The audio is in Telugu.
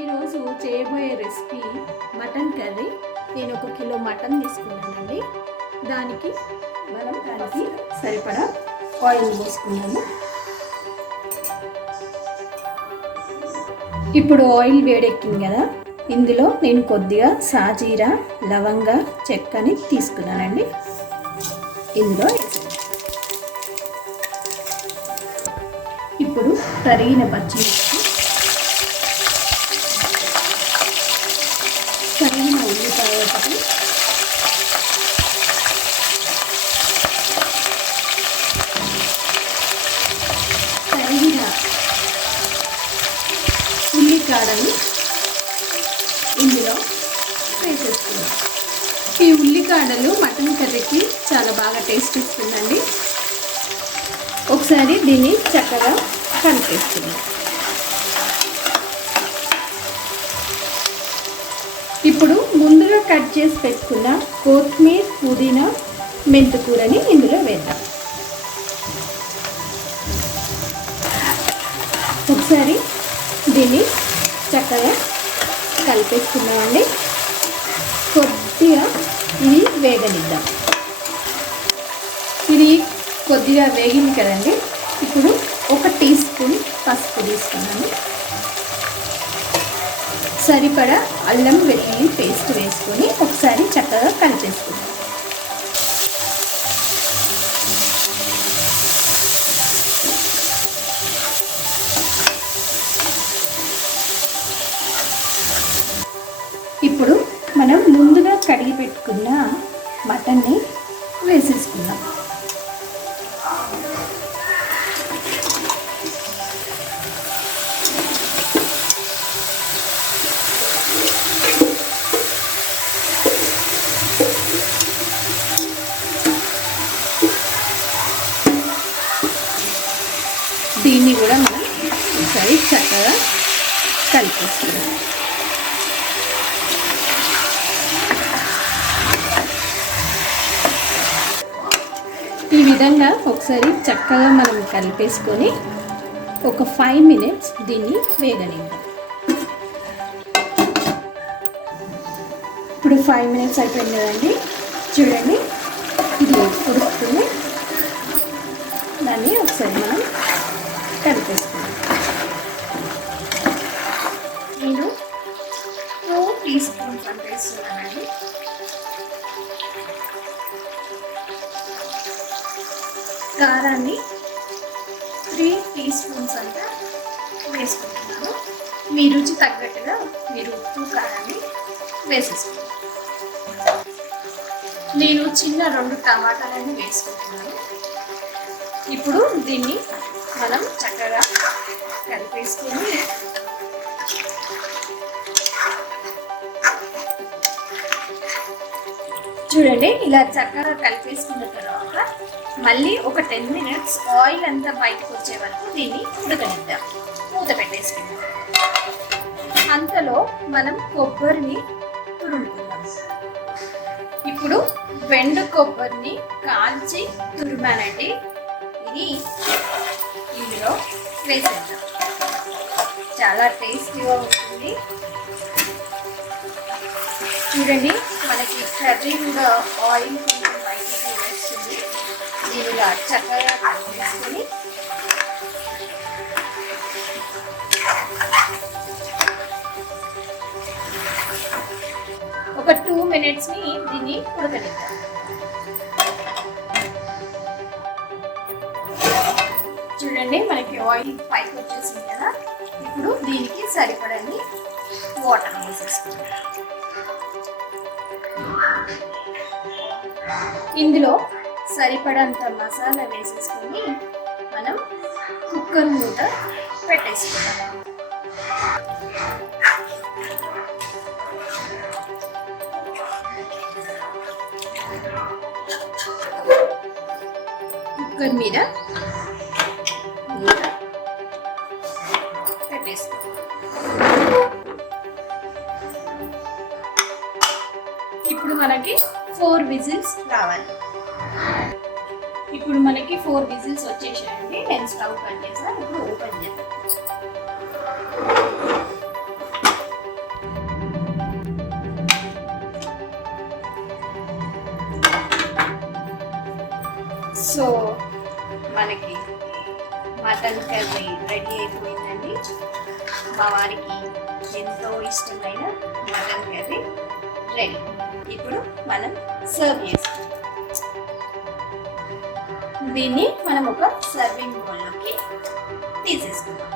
ఈరోజు చేయబోయే రెసిపీ మటన్ కర్రీ. నేను 1 కిలో మటన్ తీసుకున్నానండి. దానికి సరిపడా ఆయిల్ పోసుకున్నాను. ఇప్పుడు ఆయిల్ వేడెక్కింది కదా, ఇందులో నేను కొద్దిగా సాజీరా, లవంగ, చెక్కని తీసుకున్నానండి. ఇందులో ఇప్పుడు తరిగిన పచ్చిమిర్చి, తరిగిన ఉల్లిపాయ ఒకటి, తరిగిన ఉల్లికాడలు ఇందులో వేసేస్తున్నాం. ఈ ఉల్లికాడలు మటన్ కర్రీకి చాలా బాగా టేస్ట్ ఇస్తుందండి. ఒకసారి దీన్ని చక్కగా కలిపేస్తున్నాం. ఇప్పుడు ముందుగా కట్ చేసి పెట్టుకున్న కొత్తిమీర, పుదీనా, మెంతికూరని ఇందులో వేద్దాం. ఒకసారి దీన్ని చక్కగా కలిపేసుకున్నామండి. కొద్దిగా ఇది వేగనిద్దాం. ఇది కొద్దిగా వేగింది కదండి. ఇప్పుడు 1 టీ స్పూన్ పసుపు తీసుకున్నాను. సరిపడా అల్లం వెల్లుల్లి పేస్ట్ వేసుకొని ఒకసారి చక్కగా కలిపేసుకుందాం. ఇప్పుడు మనం ముందుగా కడిగి పెట్టుకున్న మటన్ని వేసేసుకుందాం. దీన్ని కూడా మనం ఒకసారి చక్కగా కలిపేస్తున్నాం. ఈ విధంగా ఒకసారి చక్కగా మనం కలిపేసుకొని ఒక 5 మినిట్స్ దీన్ని వేగనిద్దాం. ఇప్పుడు 5 మినిట్స్ అయిపోయింది కదండి. చూడండి, ఇది ఉడుకుతుంది. దాన్ని ఒకసారి మనం కలిపేసుకుందాం. నేను 4 టీ స్పూన్స్ అంత వేస్తున్నానండి. కారాన్ని 3 టీ స్పూన్స్ అంతా వేసుకుంటున్నాను. మీ రుచి తగ్గట్టుగా మీరు ఉప్పు, కారాన్ని వేసేసుకుంటాను. నేను చిన్న 2 టమాటాలను వేసుకుంటున్నాను. ఇప్పుడు దీన్ని మనం చక్కగా కలిపేసుకొని చూడండి, ఇలా చక్కగా కలిపేసుకున్న తర్వాత మళ్ళీ ఒక 10 మినిట్స్ ఆయిల్ అంతా బయటకు వచ్చే వరకు దీన్ని ఉడకనిద్దాం. మూత పెట్టేసుకుందాం. అంతలో మనం కొబ్బరిని తురుముకుందాం. ఇప్పుడు వెండు కొబ్బరిని కాల్చి తురిమానండి. ఇది ఇందులో వేసేద్దాం. చాలా టేస్టీగా ఉంటుంది. చూడండి, మనకి కర్రీ కూడా ఆయిల్ కొంచెం బయటికి వేస్తుంది. దీనిగా చక్కగా కలిపేసుకొని ఒక 2 మినిట్స్ని దీన్ని ఉడకనిద్దాం. చూడండి, మనకి ఆయిల్ పైకి వచ్చేసింది కదా. ఇప్పుడు దీనికి సరిపడని వాటర్ వేసేసుకుంటాం. ఇందులో సరిపడంత మసాలా వేసేసుకొని మనం కుక్కర్ మూత పెట్టేసుకుంటాం. కుక్కర్ మీద పెట్టేసుకుంటాం. ఇప్పుడు మనకి 4 విజిల్స్ రావాలి. ఇప్పుడు మనకి 4 విజిల్స్ వచ్చేసాయండి. నేను స్టవ్ కట్ చేసాను. ఇప్పుడు ఓపెన్ చేద్దాం. మనకి మటన్ కర్రీ రెడీ అయిపోయిందండి. మా వారికి ఎంతో ఇష్టమైన మటన్ కర్రీ రెడీ. ఇప్పుడు మనం సర్వ్ చేస్తాం. దీన్ని మనం ఒక సర్వింగ్ బౌల్లోకి తీసేసుకుందాం.